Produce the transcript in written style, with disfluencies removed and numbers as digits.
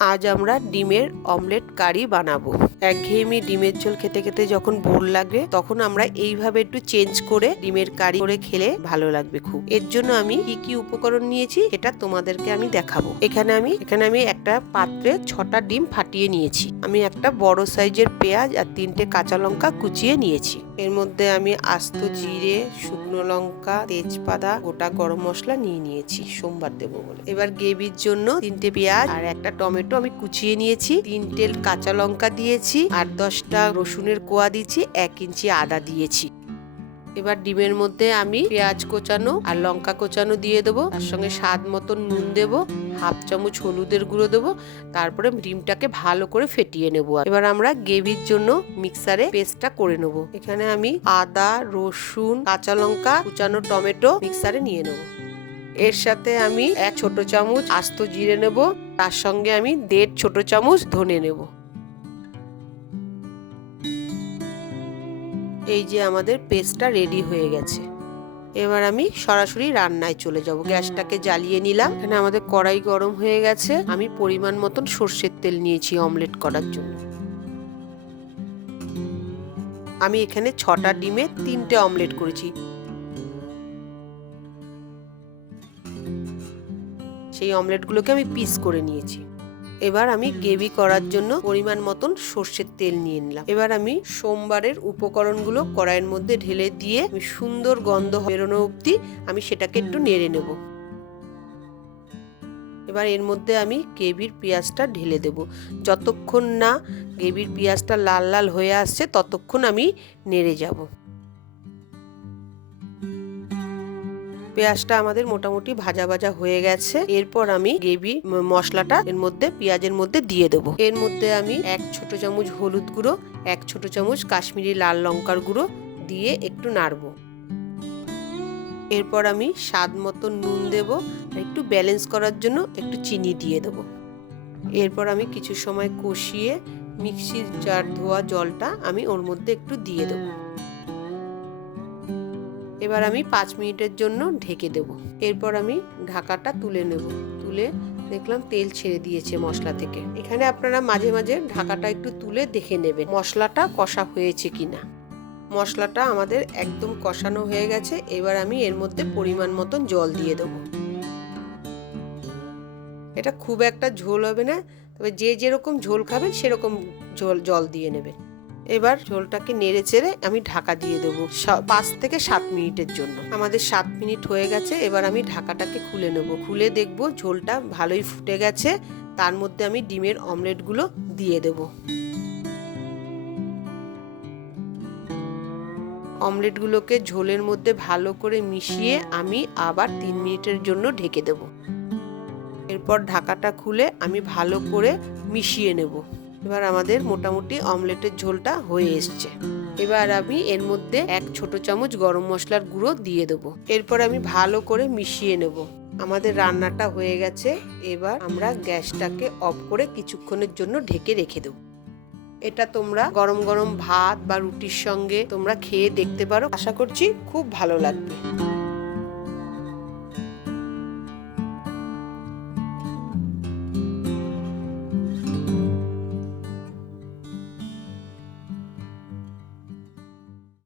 আজ আমরা ডিমের অমলেট কারি বানাবো। একঘেয়েমি ডিমের ঝোল খেতে খেতে যখন বোর লাগে তখন আমরা এইভাবে একটু চেঞ্জ করে ডিমের কারি করে খেলে ভালো লাগবে খুব। এর জন্য আমি কি কি উপকরণ নিয়েছি এটা তোমাদেরকে আমি দেখাবো। এখানে আমি একটা পাত্রে 6টা ডিম ফাটিয়ে নিয়েছি। আমি একটা বড় সাইজের পেঁয়াজ আর 3টে কাঁচা লঙ্কা কুচিয়ে নিয়েছি। এর মধ্যে আমি আস্ত জিরে, শুকনো লঙ্কা, তেজপাতা, গোটা গরম মশলা নিয়ে নিয়েছি সোমবার দেবো বলে। এবার গ্রেভির জন্য 3টে পেঁয়াজ আর একটা টমেটো আমি কুচিয়ে নিয়েছি, 3টে কাঁচা লঙ্কা দিয়েছি, 8-10টা রসুনের কোয়া দিয়েছি, 1 ইঞ্চি আদা দিয়েছি। এবার ডিমের মধ্যে আমি পেঁয়াজ কোচানো আর লঙ্কা কোচানো দিয়ে দেবো, তার সঙ্গে স্বাদ মতন নুন দেবো, 1/2 চামচ হলুদের গুঁড়ো দেবো, তারপরে ডিমটাকে ভালো করে ফেটিয়ে নেবো। এবার আমরা গ্রেভির জন্য মিক্সারে পেস্টটা করে নেবো। এখানে আমি আদা, রসুন, কাঁচা লঙ্কা, কুচানো টমেটো মিক্সারে নিয়ে নেবো। এর সাথে আমি 1 ছোট চামচ আস্ত জিরে নেব, তার সঙ্গে আমি 1.5 ছোট চামচ ধনে নেব। এই যে আমাদের পেস্টটা রেডি হয়ে গেছে। এবার আমি সরাসরি রান্নায় চলে যাব। গ্যাসটাকে জ্বালিয়ে নিলাম। এখানে আমাদের কড়াই গরম হয়ে গেছে। আমি পরিমাণ মতন সর্ষের তেল নিয়েছি অমলেট করার জন্য। আমি এখানে 6টা ডিমে 3টে অমলেট করেছি। সেই অমলেটগুলোকে আমি পিস করে নিয়েছি। এবার আমি গ্রেভি করার জন্য পরিমাণ মতন সর্ষের তেল নিয়ে নিলাম। এবার আমি সোমবারের উপকরণগুলো কড়াইয়ের মধ্যে ঢেলে দিয়ে সুন্দর গন্ধ বেরোনো অবধি আমি সেটাকে একটু নেড়ে নেব। এবার এর মধ্যে আমি গ্রেভির পেঁয়াজটা ঢেলে দেব। যতক্ষণ না গ্রেভির পেঁয়াজটা লাল লাল হয়ে আসছে ততক্ষণ আমি নেড়ে যাব। পেঁয়াজটা আমাদের মোটামুটি ভাজা ভাজা হয়ে গেছে। এরপর আমি গ্রেভি মশলাটা এর মধ্যে পেঁয়াজের মধ্যে দিয়ে দেবো। এর মধ্যে আমি 1 ছোট চামচ হলুদ গুঁড়ো, 1 ছোট চামচ কাশ্মীরি লাল লঙ্কার গুঁড়ো দিয়ে একটু নাড়বো। এরপর আমি স্বাদ মতো নুন দেব, আর একটু ব্যালেন্স করার জন্য একটু চিনি দিয়ে দেবো। এরপর আমি কিছু সময় কষিয়ে মিক্সির জার ধোয়া জলটা আমি ওর মধ্যে একটু দিয়ে দেবো। এবার আমি 5 মিনিটের জন্য ঢেকে দেব। এরপর আমি ঢাকাটা তুলে নেব। তুলে দেখলাম তেল ছেড়ে দিয়েছে মশলা থেকে। এখানে আপনারা মাঝে মাঝে ঢাকাটা একটু তুলে দেখে নেবেন মশলাটা কষা হয়েছে কিনা। মশলাটা আমাদের একদম কষানো হয়ে গেছে। এবার আমি এর মধ্যে পরিমাণ মতন জল দিয়ে দেব। এটা খুব একটা ঝোল হবে না, তবে যে যেরকম ঝোল খাবেন সেরকম জল দিয়ে নেবেন। এবার ঝোলটাকে নেড়ে চেড়ে আমি ঢাকা দিয়ে দেবো 5 থেকে 7 মিনিটের জন্য। আমাদের 7 মিনিট হয়ে গেছে। এবার আমি ঢাকাটাকে খুলে নেব। খুলে দেখব ঝোলটা ভালোই ফুটে গেছে। তার মধ্যে আমি ডিমের অমলেটগুলো দিয়ে দেব। অমলেটগুলোকে ঝোলের মধ্যে ভালো করে মিশিয়ে আমি আবার 3 মিনিটের জন্য ঢেকে দেব। এরপর ঢাকাটা খুলে আমি ভালো করে মিশিয়ে নেব। এবার আমাদের মোটামুটি অমলেটের ঝোলটা হয়ে এসছে। এবার আমি এর মধ্যে 1 ছোট চামচ গরম মশলার গুঁড়ো দিয়ে দেবো। এরপর আমি ভালো করে মিশিয়ে নেব। আমাদের রান্নাটা হয়ে গেছে। এবার আমরা গ্যাসটাকে অফ করে কিছুক্ষণের জন্য ঢেকে রেখে দেবো। এটা তোমরা গরম গরম ভাত বা রুটির সঙ্গে তোমরা খেয়ে দেখতে পারো। আশা করছি খুব ভালো লাগবে।